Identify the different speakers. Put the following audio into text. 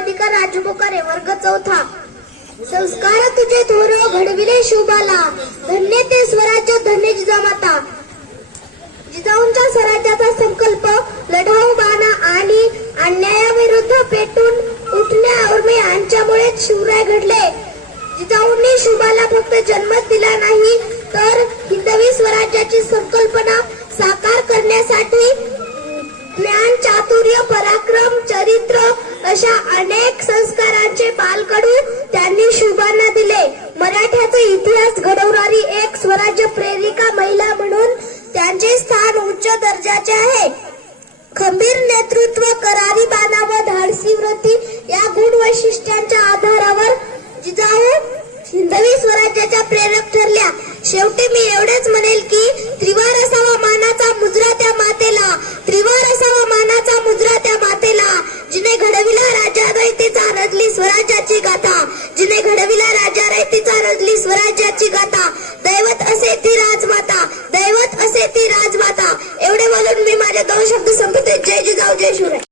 Speaker 1: वेदिका राजमुखारे वर्ग चौथा. संस्कार तुझे थोर घडविले शोभाला. धन्य ते स्वराज्य धन्य जिजामाता. जिजाऊंच्या स्वराज्याचा संकल्प लढाऊ बाणा आणि अन्यायाविरुद्ध पेटून उठण्या उर्मी यांच्यामुळे शिवराय घडले. जिजाऊंनी शुभाला फक्त जन्मच दिला नाही तर हिंदवी स्वराज्याची संकल्प अनेक संस्कारांचे बालकडू त्यांनी शुभांना दिले. मराठ्याचा इतिहास घडवणारी एक स्वराज्य प्रेरिका महिला म्हणून त्यांचे स्थान उच्च दर्जाचे आहे. खंबीर नेतृत्व करारी बाना व धाडसी व्रती या गुण वैशिष्ट्यांच्या आधारावर जिजाऊ हिंदवी स्वराज्याच्या प्रेरक ठरले. घडविला राजा स्वराज्याची गाथा. दैवत असे ती राजमाता. दैवत असे ती राजमाता. एवढे बोलून मी माझे दोन शब्द संपते जय जिजाऊ जय शिवराय.